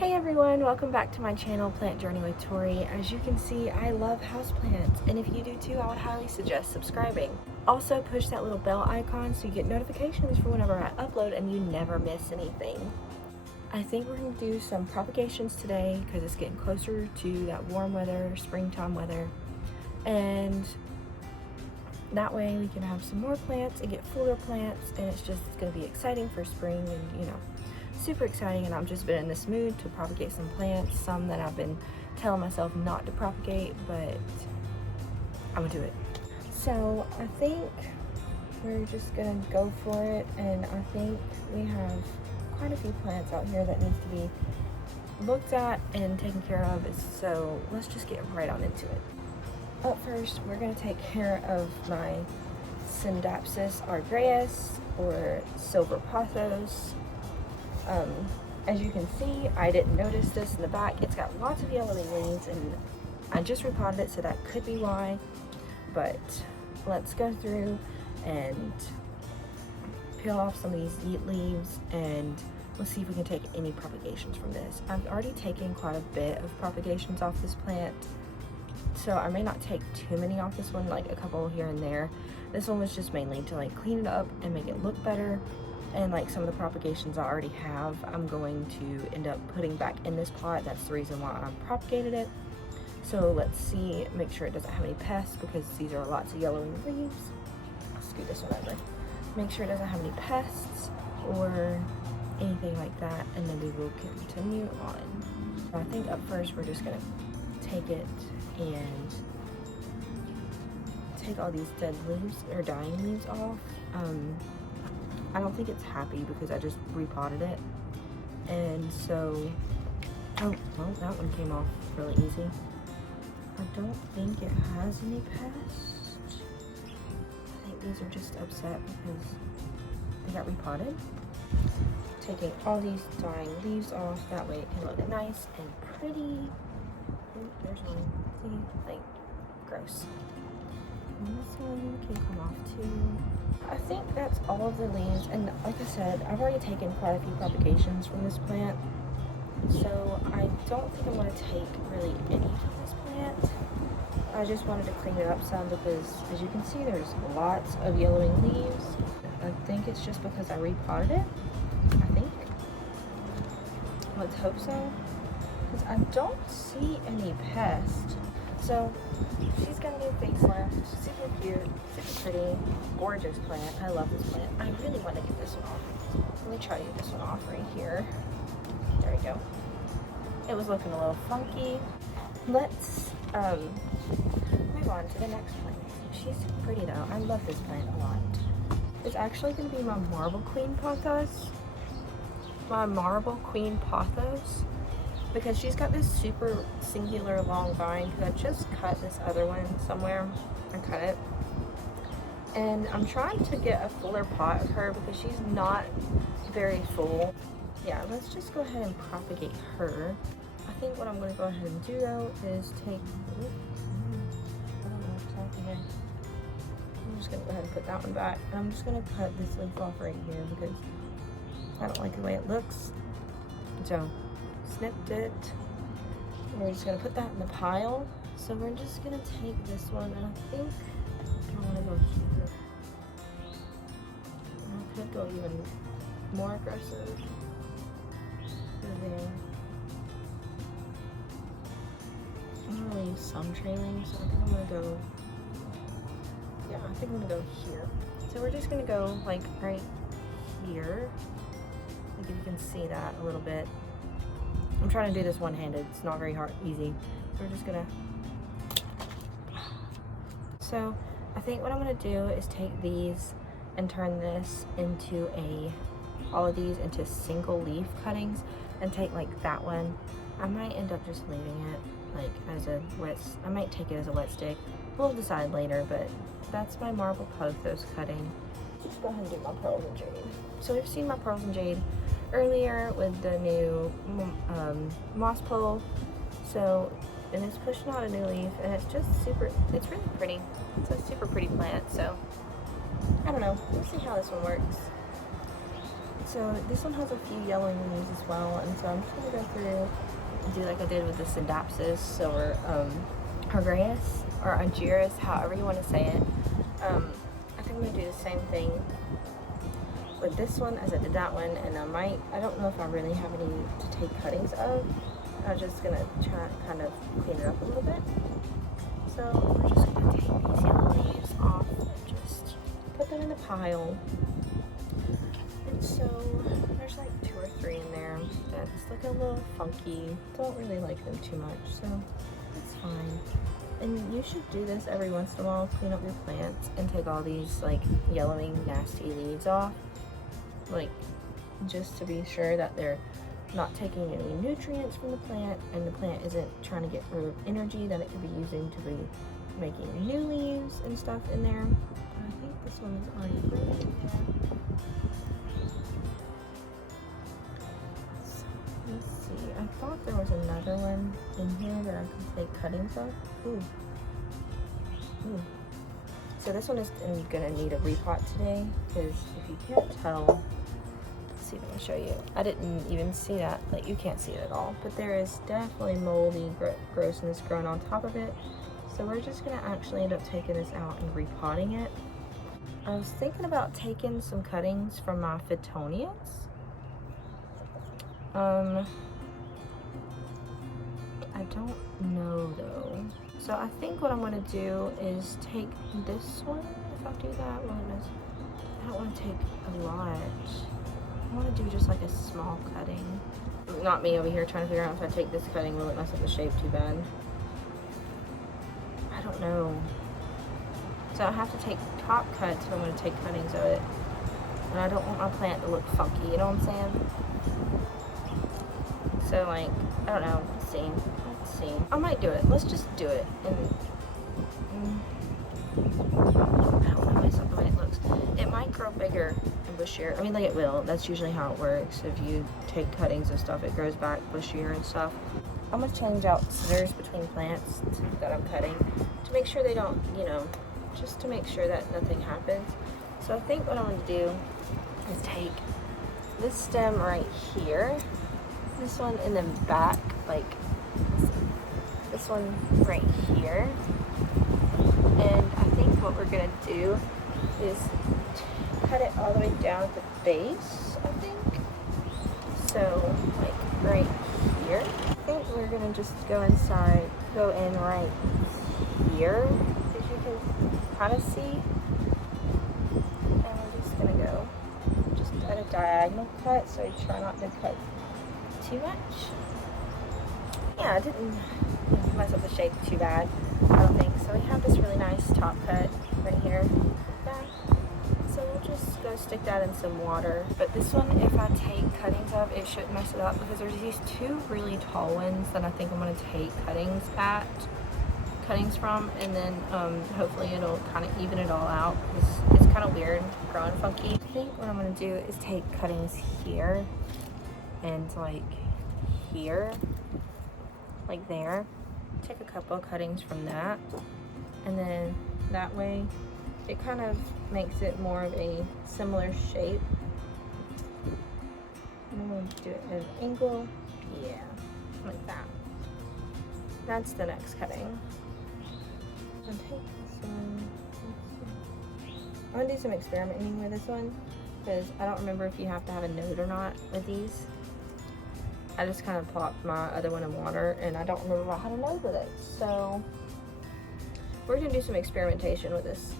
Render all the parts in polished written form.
Hey everyone, welcome back to my channel, Plant Journey with Tori. As you can see, I love houseplants, and if you do too, I would highly suggest subscribing. Also, push that little bell icon so you get notifications for whenever I upload and you never miss anything. I think we're going to do some propagations today because it's getting closer to that warm weather, springtime weather, and that way we can have some more plants and get fuller plants, and it's going to be exciting for spring and super exciting. And I've just been in this mood to propagate some plants, some that I've been telling myself not to propagate, but I'm gonna do it. So I think we're just gonna go for it, and I think we have quite a few plants out here that needs to be looked at and taken care of, so let's just get right on into it. Up first, we're gonna take care of my Syndapsis argyraeus, or silver pothos. As you can see, I didn't notice this in the back. It's got lots of yellowing leaves, and I just repotted it, so that could be why. But let's go through and peel off some of these leaves, and let's see if we can take any propagations from this. I've already taken quite a bit of propagations off this plant, so I may not take too many off this one, like a couple here and there. This one was just mainly to clean it up and make it look better. And some of the propagations I already have, I'm going to end up putting back in this pot. That's the reason why I propagated it. So let's see, make sure it doesn't have any pests, because these are lots of yellowing leaves. I'll scoot this one over. Make sure it doesn't have any pests or anything like that, and then we will continue on. I think up first we're just gonna take it and take all these dead leaves or dying leaves off. I don't think it's happy because I just repotted it, and so, oh well, that one came off really easy. I don't think it has any pests. I think these are just upset because they got repotted. Taking all these dying leaves off, that way it can look nice and pretty. Ooh, there's one. See, gross. And this one can come off too. I think that's all of the leaves, and like I said, I've already taken quite a few propagations from this plant, so I don't think I'm going to take really any from this plant. I just wanted to clean it up some because, as you can see, there's lots of yellowing leaves. I think it's just because I repotted it, I think. Let's hope so, because I don't see any pests. So she's got a new facelift, super cute, super pretty, gorgeous plant. I love this plant. I really want to get this one off. Let me try to get this one off right here. There we go. It was looking a little funky. Let's move on to the next plant. She's pretty though. I love this plant a lot. It's actually going to be my Marble Queen Pothos. My Marble Queen Pothos. Because she's got this super singular long vine, because I just cut this other one somewhere. I cut it. And I'm trying to get a fuller pot of her because she's not very full. Yeah, let's just go ahead and propagate her. I think what I'm going to go ahead and do though is take... I'm just going to go ahead and put that one back. And I'm just going to cut this leaf off right here because I don't like the way it looks. So... snipped it. We're just gonna put that in the pile. So we're just gonna take this one, and I think I want to go here. I could go even more aggressive there. I'm gonna leave some trailing, so I think I'm gonna go. Yeah, I think I'm gonna go here. So we're just gonna go right here. Like if you can see that a little bit. I'm trying to do this one-handed. It's not very easy. So we're just gonna... So I think what I'm gonna do is take these and turn this into all of these into single leaf cuttings, and take that one. I might end up just leaving it as a wet, I might take it as a wet stick. We'll decide later, but that's my Marble Pothos cutting. Let's go ahead and do my pearls and jade. So we've seen my pearls and jade earlier with the new moss pole, and it's pushing out a new leaf, and it's really pretty. It's a super pretty plant, so I don't know, we'll see how this one works. So this one has a few yellowing leaves as well, and so I'm just gonna go through and do like I did with the Sindapsis or Argyris or Argyris, however you want to say it. I think I'm gonna do the same thing with this one as I did that one, and I don't know if I really have any to take cuttings of. I'm just gonna try to kind of clean it up a little bit. So we're just gonna take these yellow leaves off and just put them in the pile. And so there's like 2 or 3 in there that's looking a little funky. Don't really like them too much, so it's fine. And you should do this every once in a while, clean up your plants and take all these like yellowing, nasty leaves off. Like, just to be sure that they're not taking any nutrients from the plant and the plant isn't trying to get rid of energy that it could be using to be making new leaves and stuff in there. I think this one is already green in there. So, let's see. I thought there was another one in here that I could take cuttings of. Ooh. Ooh. So this one is gonna need a repot today, because if you can't tell, let's see if I can show you. I didn't even see that, like you can't see it at all, but there is definitely moldy grossness growing on top of it. So we're just gonna actually end up taking this out and repotting it. I was thinking about taking some cuttings from my Phytonias. I don't know though. So I think what I'm gonna do is take this one. If I do that, I don't want to take a lot. I want to do just like a small cutting. Not me over here trying to figure out if I take this cutting, will it mess up the shape too bad? I don't know. So I have to take top cuts if I'm going to take cuttings of it. And I don't want my plant to look funky, you know what I'm saying? So like, I don't know, let's see. I might do it. Let's just do it. And I don't want to mess up the way it looks. It might grow bigger and bushier. I mean, like it will. That's usually how it works. If you take cuttings and stuff, it grows back bushier and stuff. I'm going to change out scissors between plants that I'm cutting to make sure they don't, you know, just to make sure that nothing happens. So I think what I'm going to do is take this stem right here, this one in the back, like this one right here, and I think what we're going to do is cut it all the way down at the base, I think. So like right here. I think we're going to just go in right here, as you can kind of see. And we're just going to go just at a diagonal cut, so I try not to cut too much. Yeah, I didn't mess up the shape too bad, I don't think. So we have this really nice top cut right here. So we'll just go stick that in some water. But this one, if I take cuttings of, it shouldn't mess it up, because there's these 2 really tall ones that I think I'm going to take cuttings from, and then hopefully it'll kind of even it all out, because it's kind of weird growing funky. I think what I'm going to do is take cuttings here and like here, like there. Take a couple of cuttings from that, and then that way it kind of makes it more of a similar shape. And I'm going to do it at an angle, yeah, like that. That's the next cutting. I'll take this one. I'm going to do some experimenting with this one, because I don't remember if you have to have a node or not with these. I just kind of plopped my other one in water, and I don't remember how to node with it. So we're going to do some experimentation with this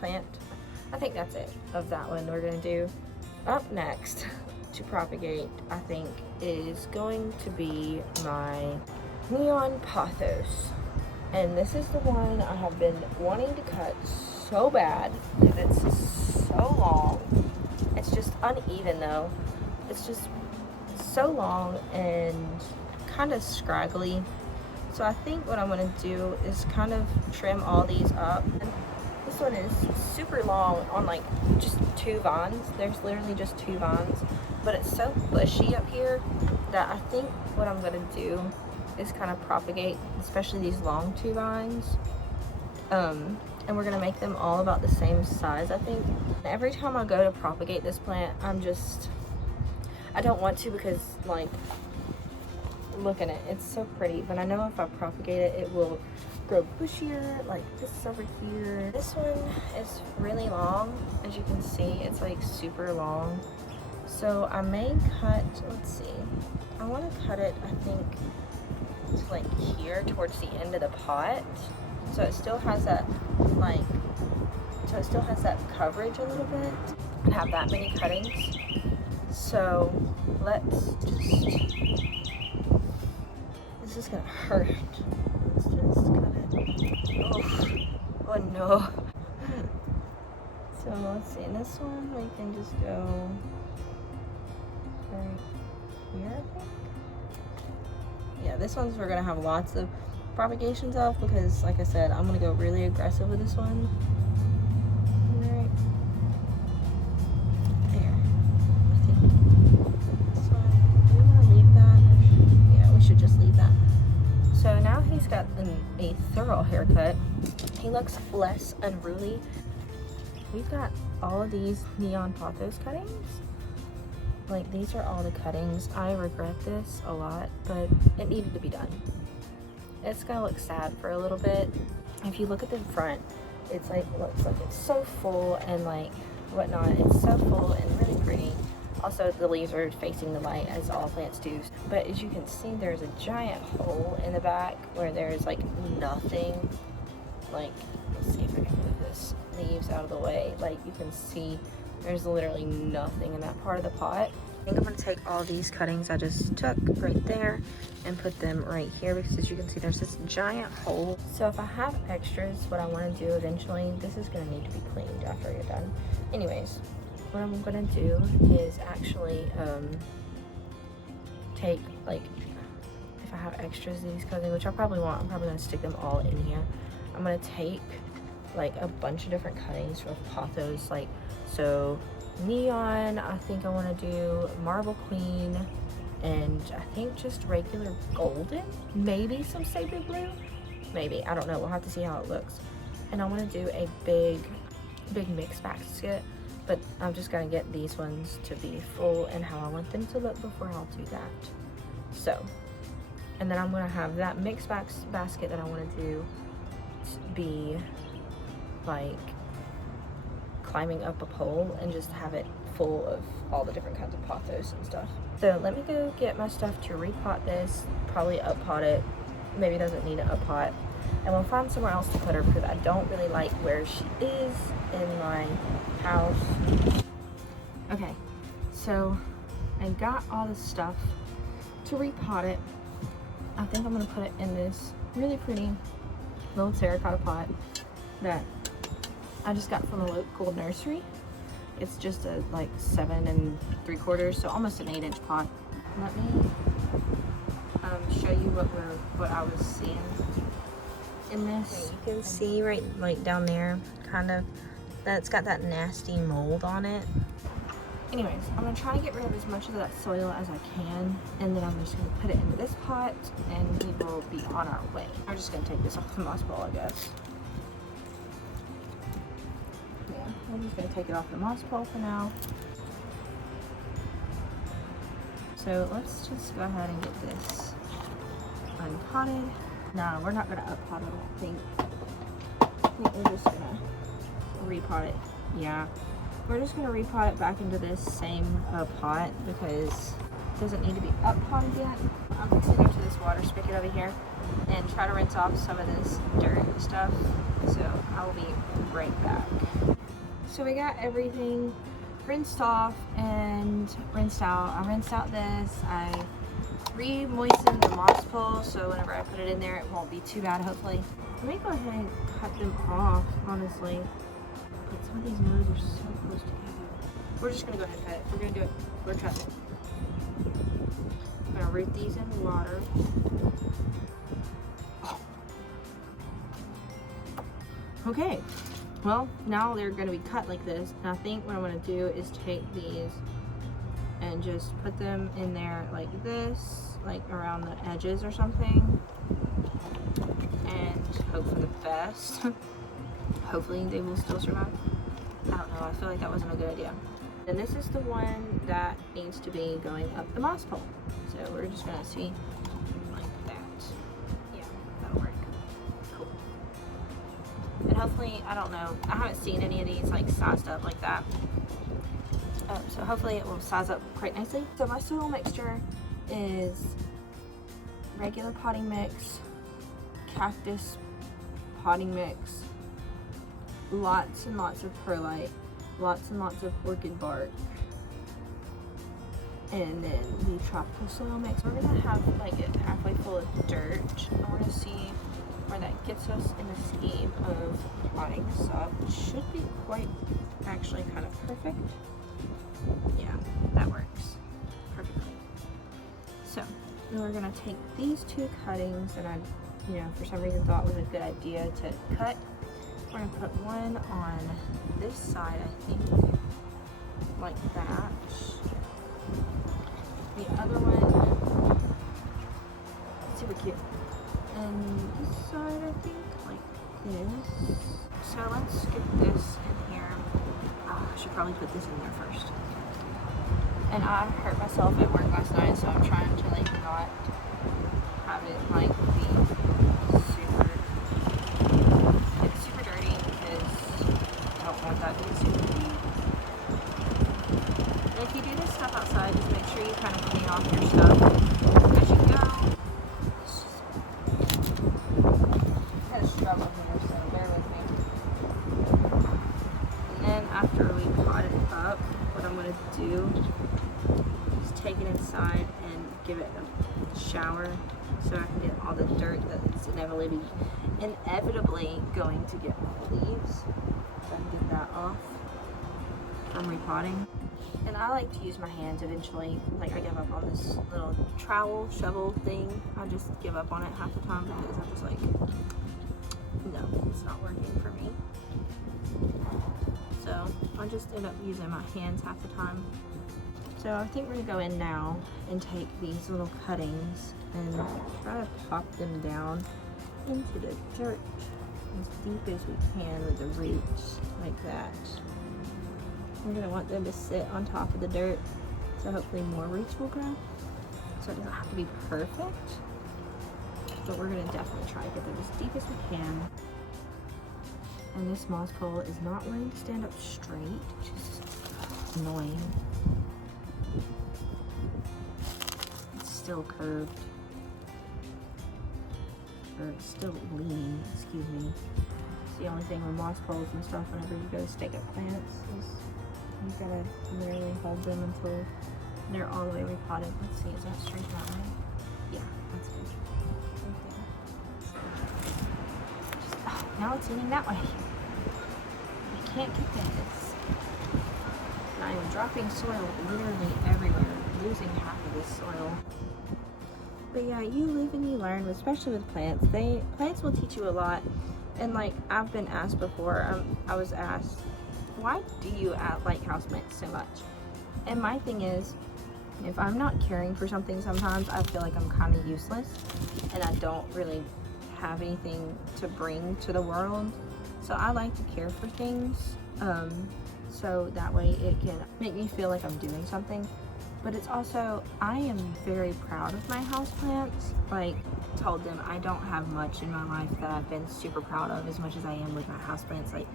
plant. I think that's it of that one. We're going to do up next to propagate, I think, is going to be my neon pothos. And this is the one I have been wanting to cut so bad, because it's so long. It's just uneven though. It's just so long and kind of scraggly. So I think what I'm going to do is kind of trim all these up. And this one is super long on like just 2 vines. There's literally just 2 vines, but it's so bushy up here that I think what I'm going to do is kind of propagate, especially these long 2 vines. And we're going to make them all about the same size, I think. Every time I go to propagate this plant, I'm just I don't want to because, like, look at it. It's so pretty. But I know if I propagate it, it will grow bushier, like this over here. This one is really long. As you can see, it's like super long. So I may cut, let's see. I want to cut it, I think, to like here towards the end of the pot. So it still has that, like, so it still has that coverage a little bit and have that many cuttings. So let's just, this is gonna hurt. Let's just cut it. Oh no. So let's see, in this one we can just go right here, I think. Yeah, this one's we're gonna have lots of propagations of because, like I said, I'm gonna go really aggressive with this one. Right there, I think. This one, do we want to leave that? Yeah, we should just leave that. So now he's got a thorough haircut. He looks less unruly. We've got all of these neon pothos cuttings. Like, these are all the cuttings. I regret this a lot, but it needed to be done. It's gonna look sad for a little bit. If you look at the front, it's like, looks like it's so full and like whatnot. It's so full and really pretty. Also, the leaves are facing the light, as all plants do. But as you can see, there's a giant hole in the back where there's like nothing. Like, let's see if I can move this leaves out of the way. Like, you can see there's literally nothing in that part of the pot. I think I'm gonna take all these cuttings I just took right there and put them right here because, as you can see, there's this giant hole. So if I have extras, what I want to do eventually, this is gonna need to be cleaned after I get done. Anyways, what I'm gonna do is actually take, like, if I have extras of these cuttings, which I probably won't, I'm probably gonna stick them all in here. I'm gonna take like a bunch of different cuttings from Pothos, like, so neon, I think I want to do marble queen, and I think just regular golden, maybe some sable blue, maybe, I don't know, we'll have to see how it looks. And I want to do a big mix basket, but I'm just gonna get these ones to be full and how I want them to look before I'll do that. So, and then I'm gonna have that mix basket that I want to do be like climbing up a pole and just have it full of all the different kinds of pothos and stuff. So let me go get my stuff to repot this, probably up pot it, maybe doesn't need an up pot, and we'll find somewhere else to put her because I don't really like where she is in my house. Okay, so I got all this stuff to repot it. I think I'm gonna put it in this really pretty little terracotta pot that I just got from a local nursery. It's just a like 7 3/4, so almost an 8-inch pot. Let me show you what I was seeing in this. Okay, you can see right like down there, kind of, that's got that nasty mold on it. Anyways, I'm gonna try to get rid of as much of that soil as I can, and then I'm just gonna put it into this pot, and we will be on our way. I'm just gonna take this off the moss ball, I guess. I'm just going to take it off the moss pole for now. So let's just go ahead and get this unpotted. No, we're not going to uppot it, I don't think. I think we're just going to repot it. Yeah, we're just going to repot it back into this same pot because it doesn't need to be uppotted yet. I'm just going to go to this water spigot over here and try to rinse off some of this dirt and stuff. So I will be right back. So we got everything rinsed off and rinsed out. I rinsed out this. I re-moistened the moss pole, so whenever I put it in there, it won't be too bad, hopefully. Let me go ahead and cut them off, honestly. But some of these nodes are so close together. We're just gonna go ahead and cut it. We're gonna do it. We're trusting. I'm gonna root these in the water. Oh. Okay. Well, now they're going to be cut like this, and I think what I'm going to do is take these and just put them in there like this, like around the edges or something, and hope for the best. Hopefully they will still survive. I don't know, I feel like that wasn't a good idea. And this is the one that needs to be going up the moss pole. So we're just gonna see like that. Yeah, that'll work. Cool. And hopefully, I don't know, I haven't seen any of these like sized up like that. So hopefully it will size up quite nicely. So my soil mixture is regular potting mix, cactus potting mix, lots and lots of perlite, lots and lots of orchid bark, and then the tropical soil mix. We're gonna have like it halfway full of dirt, and we're gonna see where that gets us in the scheme of potting this up. It should be quite actually kind of perfect. Yeah, that works perfectly. So then we're gonna take these two cuttings that I, for some reason thought was a good idea to cut. We're gonna put one on this side, I think, like that. The other one, super cute. And this side, I think, like this. So let's get this in here. Oh, I should probably put this in there first. And I hurt myself at work last night, so I'm trying to like not have it like be super dirty because I don't want that to be super dirty. And if you do this stuff outside, just make sure you kind of clean off your stuff as you go. It's just kind of struggle here, so bear with me. And then after we pot it up, what I'm going to do is take it inside and give it a shower so I can get all the dirt that's inevitably going to get on the leaves. So I can get that off from repotting. And I like to use my hands eventually. Like I give up on this little trowel shovel thing. I just give up on it half the time because I'm just like, no, it's not working for me. So I just end up using my hands half the time. So I think we're gonna go in now and take these little cuttings and try to pop them down into the dirt as deep as we can with the roots, like that. We're gonna want them to sit on top of the dirt, so hopefully more roots will grow. So it doesn't have to be perfect, but we're gonna definitely try to get them as deep as we can. And this moss pole is not wanting to stand up straight, which is annoying. It's still curved. Or it's still leaning, excuse me. It's the only thing with moss poles and stuff whenever you go to stake up plants is you gotta literally hold them until they're all the way repotted. Let's see, is that straight that way? Yeah, that's good. Now it's leaning that way. I can't get this. I am dropping soil literally everywhere, losing half of this soil. But yeah, you live and you learn, especially with plants. Plants will teach you a lot. And like I've been asked before, I was asked, why do you like houseplants so much? And my thing is, if I'm not caring for something sometimes, I feel like I'm kind of useless and I don't really have anything to bring to the world. So I like to care for things, so that way it can make me feel like I'm doing something. But it's also, I am very proud of my houseplants. Like, told them I don't have much in my life that I've been super proud of as much as I am with my houseplants. Like,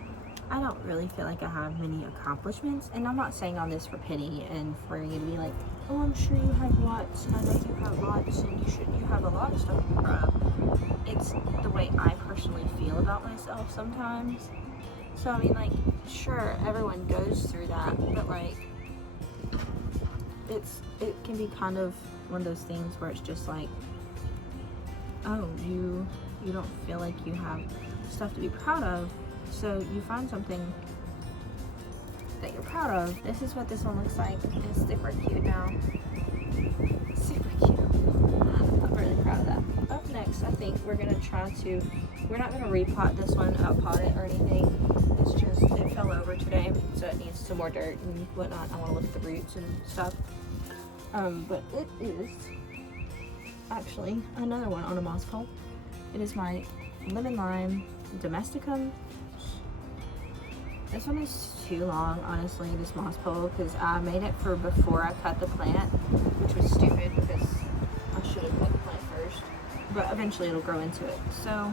I don't really feel like I have many accomplishments, and I'm not saying all this for pity and for you to be like, oh, I'm sure you have lots, and I know you have lots, and you have a lot of stuff to be proud of. It's the way I personally feel about myself sometimes. So I mean, like, sure, everyone goes through that, but like, it can be kind of one of those things where it's just like, oh, you don't feel like you have stuff to be proud of, so you find something that you're proud of. This is what this one looks like. It's super cute now. Super cute. I'm really proud of that. Up next, I think we're gonna we're not gonna repot this one, pot it or anything. It's just, it fell over today, so it needs some more dirt and whatnot. I wanna look at the roots and stuff. But it is actually another one on a moss pole. It is my lemon lime domesticum. This one is too long, honestly, this moss pole, because I made it for before I cut the plant, which was stupid because I should have cut the plant first. But eventually it'll grow into it. So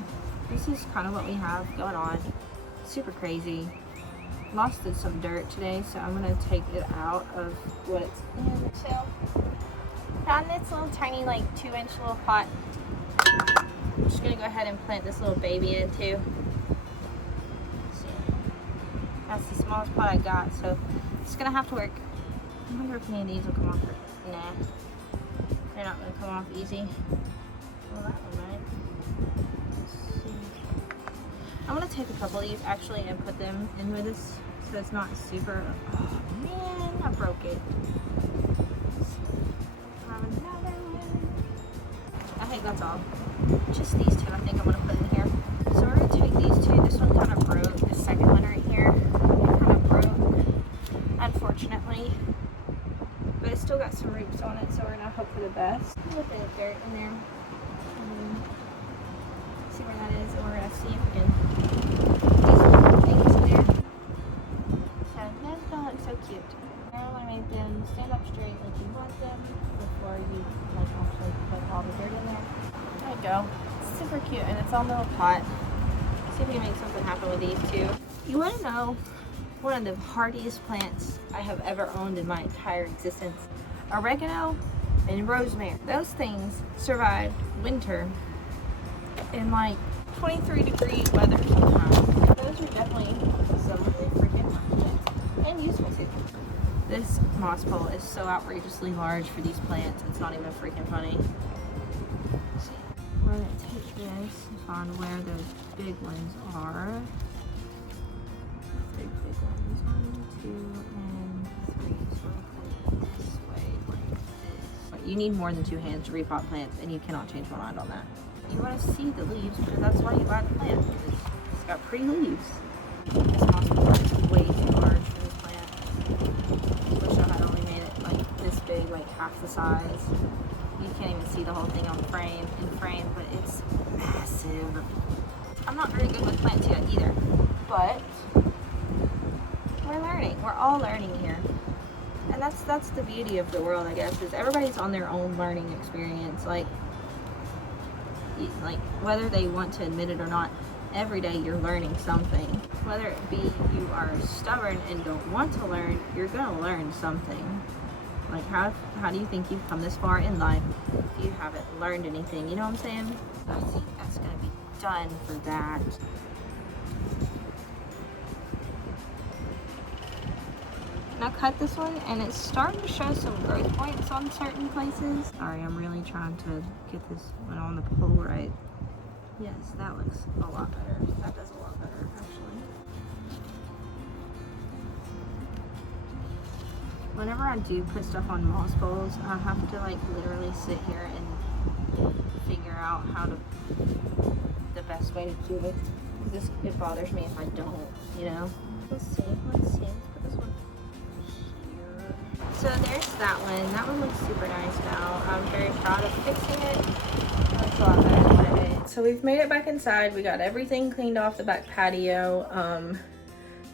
this is kind of what we have going on. Super crazy. Lost some dirt today, so I'm gonna take it out of what it's in. So found this little tiny, like 2-inch little pot. I'm just gonna go ahead and plant this little baby in too. That's the smallest pot I got, so it's gonna have to work. I wonder if any of these will come off. Nah, they're not gonna come off easy. Well, that one might. Let's see. I'm gonna take a couple of these actually and put them in with this, so it's not super. Oh man, I broke it. I think that's all. Just these two, I think I'm gonna put in here. So we're gonna take these two. This one kind of broke. The second one right here, it kind of broke, unfortunately. But it's still got some roots on it, so we're gonna hope for the best. Put a bit of dirt in there. See where that is, and we're gonna see if we can do some things in there. So that's gonna look so cute. Now I want to make them stand up straight like you want them before you like actually put all the dirt in there. There we go. It's super cute, and it's on the little pot. See if we can make something happen with these two. You want to know one of the hardiest plants I have ever owned in my entire existence? Oregano and rosemary. Those things survived winter in like 23-degree weather sometimes. Those are definitely some really freaking plants and useful too. This moss pole is so outrageously large for these plants, it's not even freaking funny. We're gonna take this and find where those big ones are. 3 big ones, 1, 2, and 3. So we'll put it this way, like this. You need more than 2 hands to repot plants, and you cannot change my mind on that. You want to see the leaves because that's why you buy the plant. It's got pretty leaves. This moss pole is way too large for this plant. I wish I had only made it like this big, like half the size. You can't even see the whole thing on frame, but it's massive. I'm not very good with plants yet either, but we're learning. We're all learning here. And that's the beauty of the world, I guess, is everybody's on their own learning experience. Like whether they want to admit it or not, every day you're learning something. Whether it be you are stubborn and don't want to learn, you're gonna learn something. Like how do you think you've come this far in life if you haven't learned anything? You know what I'm saying? I think that's gonna be done for that. Now cut this one, and it's starting to show some growth points on certain places. Sorry, I'm really trying to get this one on the pole right. Yes, that looks a lot better. That does a lot better, actually. Whenever I do put stuff on moss poles, I have to like literally sit here and figure out how to, the best way to do it. Because it bothers me if I don't, you know? Let's see, let's put this one here. So there's that one. That one looks super nice now. I'm very proud of fixing it. It looks a lot better than what it is. So we've made it back inside. We got everything cleaned off the back patio.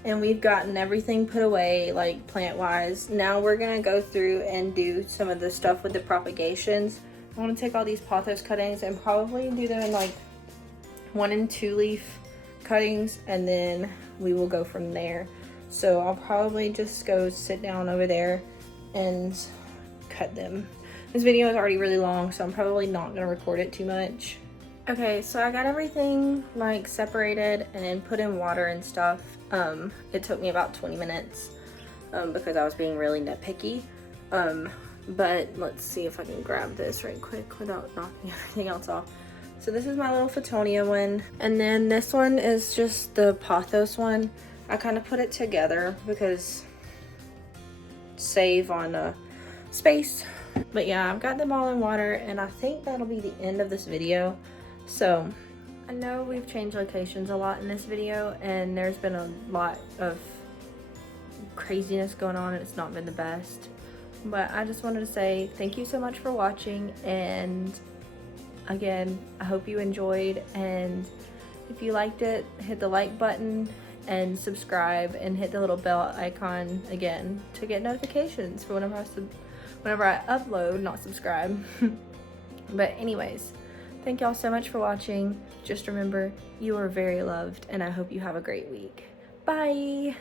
And we've gotten everything put away, like plant-wise. Now we're gonna go through and do some of the stuff with the propagations. I wanna take all these pothos cuttings and probably do them in like 1 and 2 leaf cuttings, and then we will go from there. So I'll probably just go sit down over there and cut them. This video is already really long, so I'm probably not gonna record it too much. Okay, so I got everything like separated and put in water and stuff. It took me about 20 minutes because I was being really nitpicky. But let's see if I can grab this right quick without knocking everything else off. So this is my little Photonia one. And then this one is just the Pothos one. I kind of put it together because save on space. But yeah, I've got them all in water, and I think that'll be the end of this video. So I know we've changed locations a lot in this video, and there's been a lot of craziness going on, and it's not been the best. But I just wanted to say thank you so much for watching, and again, I hope you enjoyed, and if you liked it, hit the like button and subscribe and hit the little bell icon again to get notifications for whenever I upload, not subscribe. But anyways, thank y'all so much for watching. Just remember, you are very loved, and I hope you have a great week. Bye!